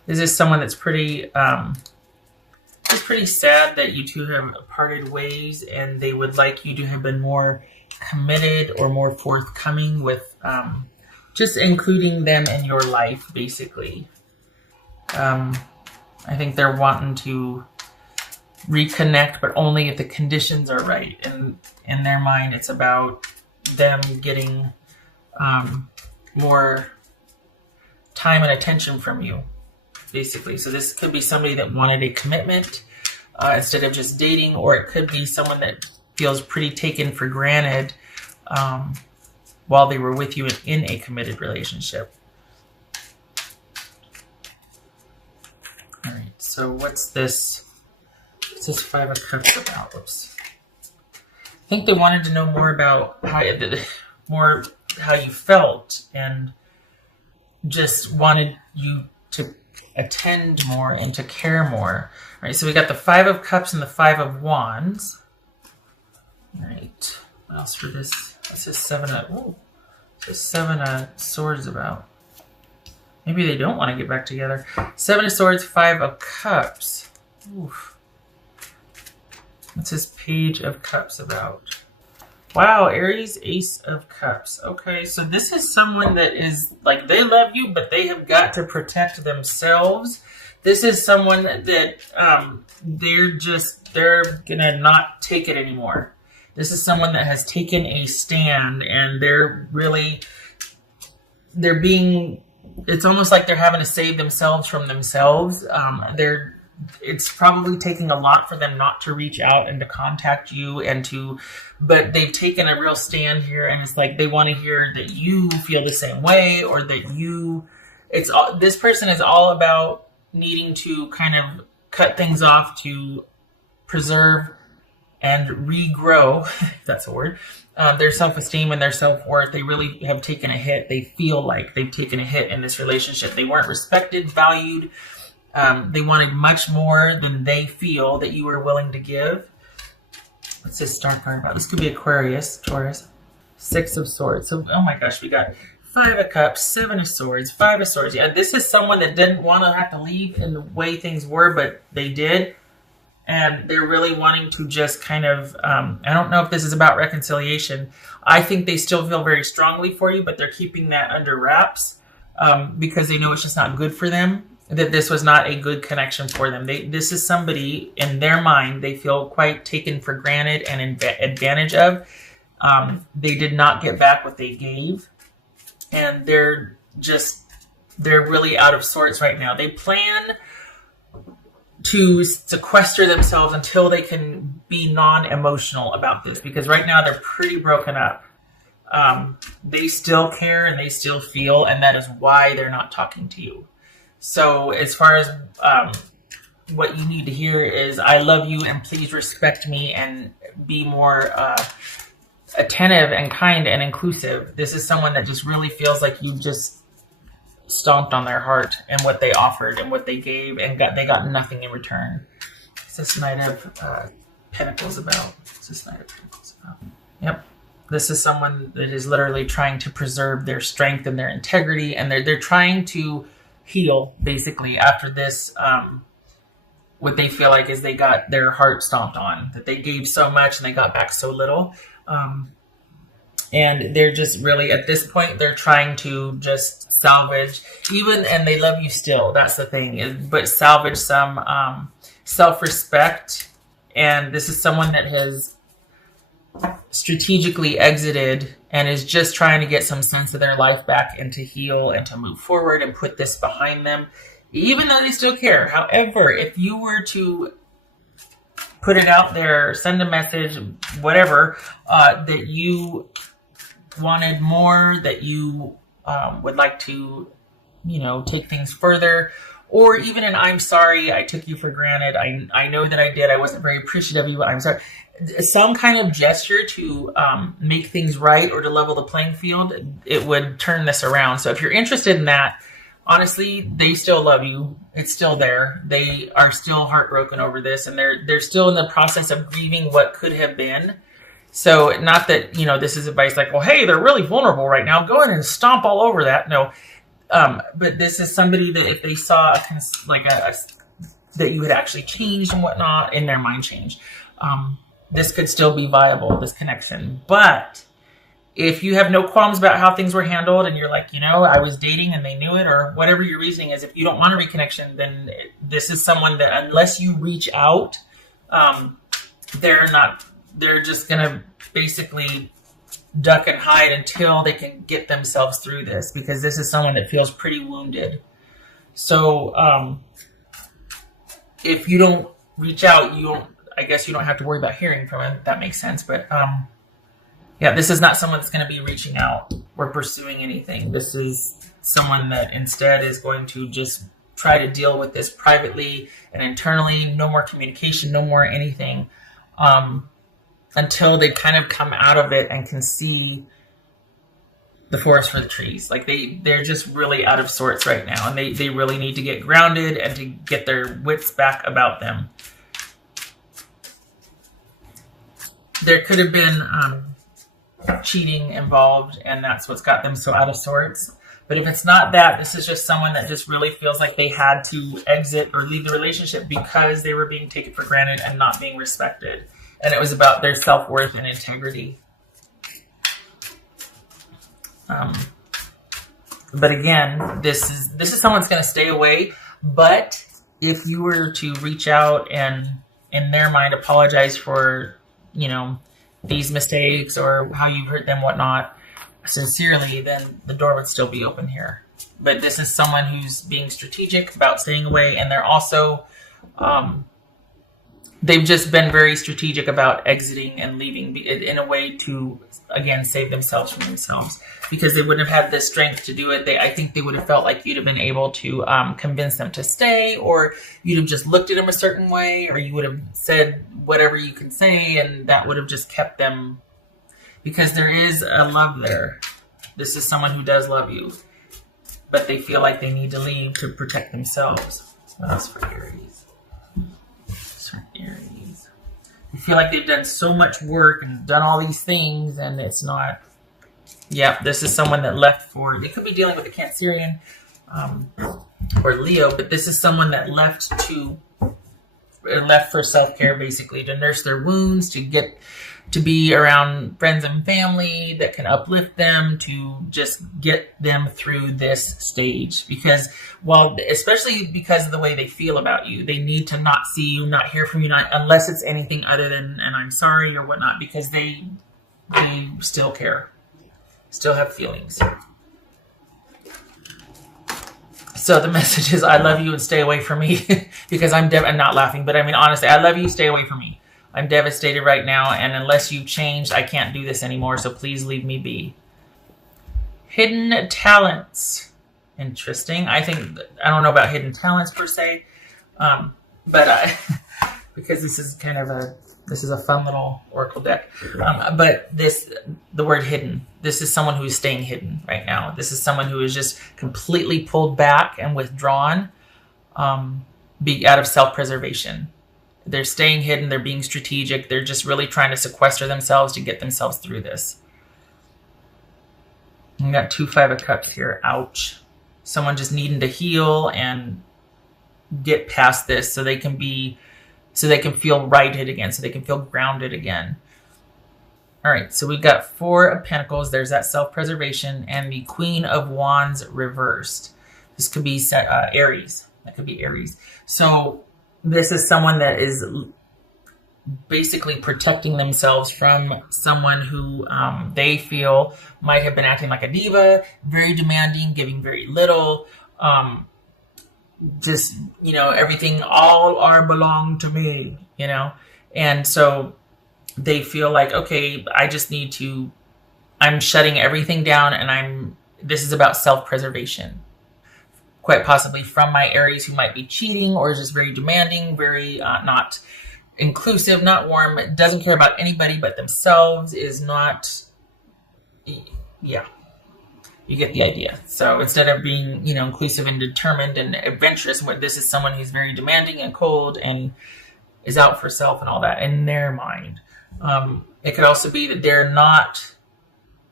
This is someone that's pretty sad that you two have parted ways, and they would like you to have been more committed or more forthcoming with just including them in your life, basically. I think they're wanting to reconnect, but only if the conditions are right. And in their mind, it's about them getting more time and attention from you, basically. So this could be somebody that wanted a commitment instead of just dating, or it could be someone that feels pretty taken for granted while they were with you in a committed relationship. All right, so what's this? What's this Five of Cups about? Whoops. I think they wanted to know more about how you felt, and just wanted you to attend more and to care more. All right, so we got the Five of Cups and the Five of Wands. All right, what else for this? What's this Seven of Swords about? Maybe they don't want to get back together. Seven of Swords, Five of Cups. Oof. What's this Page of Cups about? Wow, Aries, Ace of Cups. Okay, so this is someone that is, like, they love you, but they have got to protect themselves. This is someone that they're gonna not take it anymore. This is someone that has taken a stand, and it's almost like they're having to save themselves from themselves. It's probably taking a lot for them not to reach out and to contact you but they've taken a real stand here, and it's like they want to hear that you feel the same way, or that this person is all about needing to kind of cut things off to preserve and regrow, if that's a word, their self-esteem and their self-worth. They really have taken a hit. They feel like they've taken a hit in this relationship. They weren't respected, valued. They wanted much more than they feel that you were willing to give. What's this star card about? This could be Aquarius, Taurus. Six of Swords. So, oh my gosh, we got Five of Cups, Seven of Swords, Five of Swords. Yeah, this is someone that didn't want to have to leave in the way things were, but they did. And they're really wanting to just kind of, I don't know if this is about reconciliation. I think they still feel very strongly for you, but they're keeping that under wraps because they know it's just not good for them, that this was not a good connection for them. This is somebody, in their mind, they feel quite taken for granted and advantage of. They did not get back what they gave. And they're really out of sorts right now. They plan to sequester themselves until they can be non-emotional about this, because right now they're pretty broken up. They still care and they still feel, and that is why they're not talking to you. So as far as what you need to hear is, I love you and please respect me and be more attentive and kind and inclusive. This is someone that just really feels like you just stomped on their heart and what they offered and what they gave, and they got nothing in return. What's this Knight of Pentacles about? What's this Knight of Pentacles about? Yep. This is someone that is literally trying to preserve their strength and their integrity, and they're trying to heal, basically, after this, what they feel like is they got their heart stomped on, that they gave so much and they got back so little. And they're just really, at this point, they're trying to just salvage, and they love you still, that's the thing, but salvage some self-respect. And this is someone that has strategically exited and is just trying to get some sense of their life back and to heal and to move forward and put this behind them, even though they still care. However, if you were to put it out there, send a message, whatever, that you wanted more, that you would like to, take things further, or even an I'm sorry, I took you for granted, I know that I did, I wasn't very appreciative of you, I'm sorry. Some kind of gesture to make things right or to level the playing field, it would turn this around. So if you're interested in that, honestly, they still love you. It's still there. They are still heartbroken over this, and they're still in the process of grieving what could have been. So not that, this is advice like, well, hey, they're really vulnerable right now, go in and stomp all over that. No, But this is somebody that if they saw that you had actually changed and whatnot, in their mind change, this could still be viable, this connection. But if you have no qualms about how things were handled and you're like, I was dating and they knew it, or whatever your reasoning is, if you don't want a reconnection, then this is someone that unless you reach out, they're just going to basically duck and hide until they can get themselves through this, because this is someone that feels pretty wounded. So if you don't reach out, I guess you don't have to worry about hearing from him. That makes sense. But yeah, this is not someone that's going to be reaching out or pursuing anything. This is someone that instead is going to just try to deal with this privately and internally. No more communication, no more anything, until they kind of come out of it and can see the forest for the trees. Like they're just really out of sorts right now, and they really need to get grounded and to get their wits back about them. There could have been cheating involved, and that's what's got them so out of sorts. But if it's not that, this is just someone that just really feels like they had to exit or leave the relationship because they were being taken for granted and not being respected. And it was about their self-worth and integrity. But again, this is someone's going to stay away. But if you were to reach out and in their mind apologize for, these mistakes or how you hurt them, whatnot, sincerely, then the door would still be open here. But this is someone who's being strategic about staying away, and they're also, they've just been very strategic about exiting and leaving in a way to, again, save themselves from themselves, because they wouldn't have had the strength to do it. I think they would have felt like you'd have been able to convince them to stay, or you'd have just looked at them a certain way, or you would have said whatever you can say, and that would have just kept them, because there is a love there. This is someone who does love you, but they feel like they need to leave to protect themselves. What else for Aries? Aries. I feel like they've done so much work and done all these things, and it's not. Yeah, this is someone that left for. They could be dealing with a Cancerian or Leo, but this is someone that left for self-care, basically, to nurse their wounds, to be around friends and family that can uplift them, to just get them through this stage. Because, especially because of the way they feel about you, they need to not see you, not hear from you, unless it's anything other than, and I'm sorry or whatnot, because they still care, still have feelings. So the message is, I love you and stay away from me, because I'm not laughing, but I mean, honestly, I love you, stay away from me. I'm devastated right now, and unless you've changed, I can't do this anymore, so please leave me be. Hidden talents. Interesting. I don't know about hidden talents per se, but because this is a fun little oracle deck. But the word hidden, this is someone who is staying hidden right now. This is someone who is just completely pulled back and withdrawn, out of self-preservation. They're staying hidden. They're being strategic. They're just really trying to sequester themselves to get themselves through this. You got 2 5 of Cups here. Ouch. Someone just needing to heal and get past this so they can feel righted again, so they can feel grounded again. All right, so we've got 4 of Pentacles. There's that self-preservation, and the Queen of Wands reversed. This could be Aries. That could be Aries. So this is someone that is basically protecting themselves from someone who they feel might have been acting like a diva, very demanding, giving very little, just, everything, all are belong to me, and so they feel like, okay, I'm shutting everything down, and this is about self-preservation, quite possibly from my Aries, who might be cheating or is just very demanding, very not inclusive, not warm, doesn't care about anybody but themselves, is not, yeah. You get the idea. So instead of being, inclusive and determined and adventurous, this is someone who's very demanding and cold and is out for self and all that in their mind. It could also be that they're not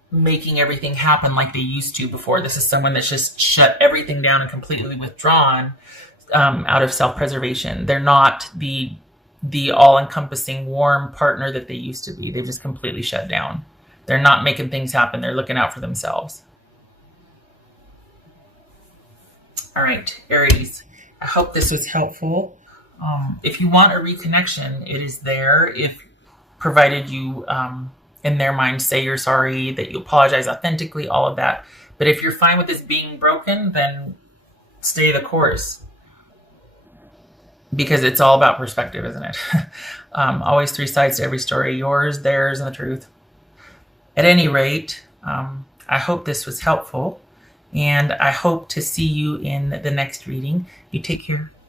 making everything happen like they used to before. This is someone that's just shut everything down and completely withdrawn out of self-preservation. They're not the all-encompassing warm partner that they used to be. They've just completely shut down. They're not making things happen. They're looking out for themselves. All right, Aries, I hope this was helpful. If you want a reconnection, it is there. If provided you, in their mind, say you're sorry, that you apologize authentically, all of that. But if you're fine with this being broken, then stay the course. Because it's all about perspective, isn't it? Always three sides to every story: yours, theirs, and the truth. At any rate, I hope this was helpful, and I hope to see you in the next reading. You take care.